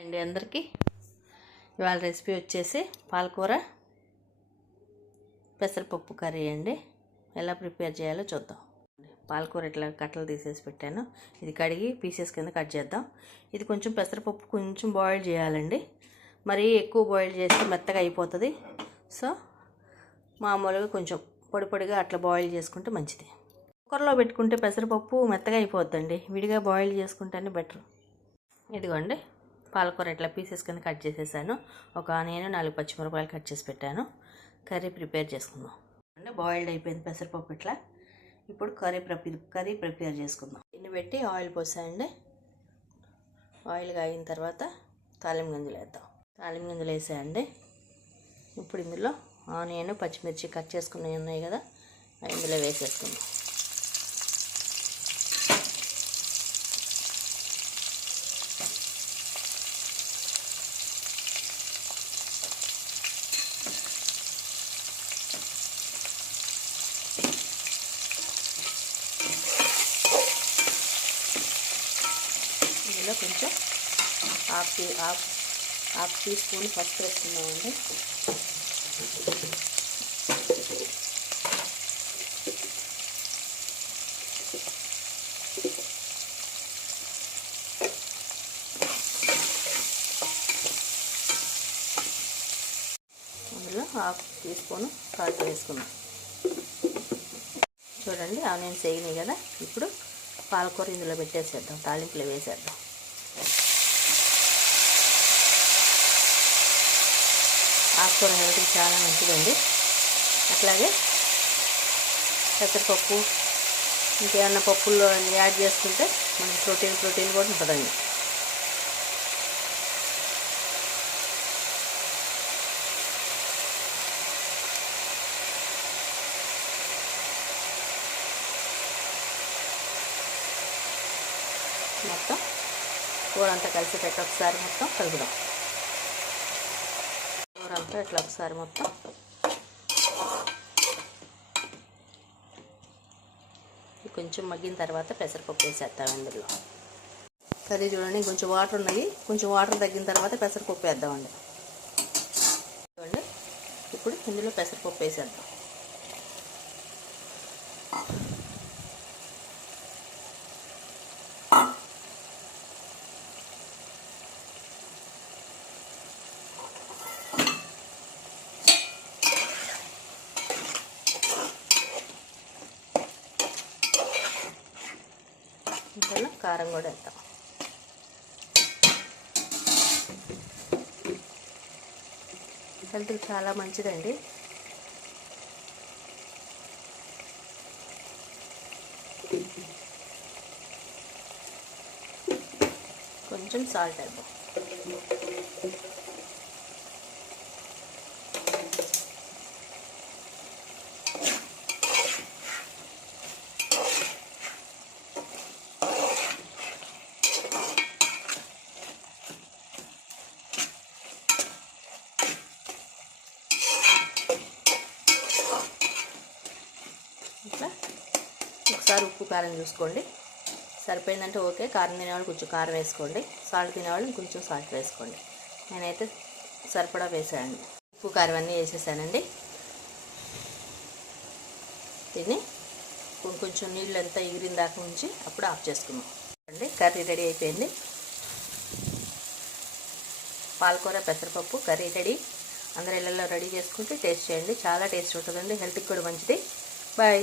అండి అందరికీ ఇవాళ రెసిపీ వచ్చేసి పాలకూర పెసరపప్పు కర్రీ అండి. ఎలా ప్రిపేర్ చేయాలో చూద్దాం. పాలకూర ఇట్లా కట్టలు తీసేసి పెట్టాను. ఇది కడిగి పీసెస్ కింద కట్ చేద్దాం. ఇది కొంచెం పెసరపప్పు కొంచెం బాయిల్ చేయాలండి. మరీ ఎక్కువ బాయిల్ చేస్తే మెత్తగా అయిపోతుంది. సో మామూలుగా కొంచెం పొడి పొడిగా అట్లా బాయిల్ చేసుకుంటే మంచిది. కుక్కర్లో పెట్టుకుంటే పెసరపప్పు మెత్తగా అయిపోద్దండి. విడిగా బాయిల్ చేసుకుంటేనే బెటర్. ఇదిగోండి పాలకూర ఇట్లా పీసెస్ కింద కట్ చేసేసాను. ఒక ఆనియన్ 4 పచ్చిమిరపకాయలు కట్ చేసి పెట్టాను. కర్రీ ప్రిపేర్ చేసుకుందాం అంటే బాయిల్డ్ అయిపోయింది పెసరపప్పు ఇట్లా. ఇప్పుడు కర్రీ ప్రిపేర్ చేసుకుందాం. ఇన్ని పెట్టి ఆయిల్ పోసాయండి. ఆయిల్ కాగిన తర్వాత తాలింపు గింజలు వేద్దాం. తాలింపు గింజలు వేసాయండి. ఇప్పుడు ఇందులో ఆనియన్ పచ్చిమిర్చి కట్ చేసుకున్నవి ఉన్నాయి కదా, ఇందులో వేసేసుకుందాం. ఇందులో కొంచెం హాఫ్ టీ స్పూన్ పసుపు వేసుకున్నామండి. అందులో హాఫ్ టీ స్పూన్ సాల్ట్ వేసుకున్నాం. చూడండి ఆనియన్స్ వేగినాయి కదా. ఇప్పుడు పాలకూర ఇందులో పెట్టేసేద్దాం. తాలింపులో వేసేద్దాం. ఆకుకూర హెల్త్కి చాలా మంచిదండి. అట్లాగే పెసరపప్పు ఇంకేమన్నా పప్పుల్లో యాడ్ చేసుకుంటే మనకి ప్రోటీన్ కూడా ఉంటుందండి. మొత్తం కూర అంతా కలిసేటట్టు ఒకసారి మొత్తం కలుపుదాం. కూర అంతా ఇట్లా ఒకసారి మొత్తం కొంచెం మగ్గిన తర్వాత పెసరపప్పు వేసేద్దాం. ఇందులో కర్రీ చూడండి కొంచెం వాటర్ ఉన్నాయి. కొంచెం వాటర్ తగ్గిన తర్వాత పెసరపప్పు వేద్దామండి. చూడండి ఇప్పుడు ఇందులో పెసరపప్పు వేసేద్దాం. ఇందులో కారం కూడా వేద్దాం. హెల్త్కి చాలా మంచిదండి. కొంచెం సాల్ట్ వేద్దాం. ఇట్లా ఒకసారి ఉప్పు కారం చూసుకోండి. సరిపోయిందంటే ఓకే. కారం తినేవాళ్ళు కొంచెం కారం వేసుకోండి. సాల్ట్ తినేవాళ్ళు ఇంకొంచెం సాల్ట్ వేసుకోండి. నేనైతే సరిపడా వేసానండి. ఉప్పు కారం అన్నీ వేసేసానండి. దీన్ని కొంచెం నీళ్ళు అంతా ఎగిరిన దాకా ఉంచి అప్పుడు ఆఫ్ చేసుకున్నాం అండి. కర్రీ రెడీ అయిపోయింది. పాలకూర పెసరపప్పు కర్రీ రెడీ. అందరూ ఇళ్ళల్లో రెడీ చేసుకుంటే టేస్ట్ చేయండి. చాలా టేస్ట్ ఉంటుందండి. హెల్త్కి కూడా మంచిది. బాయ్.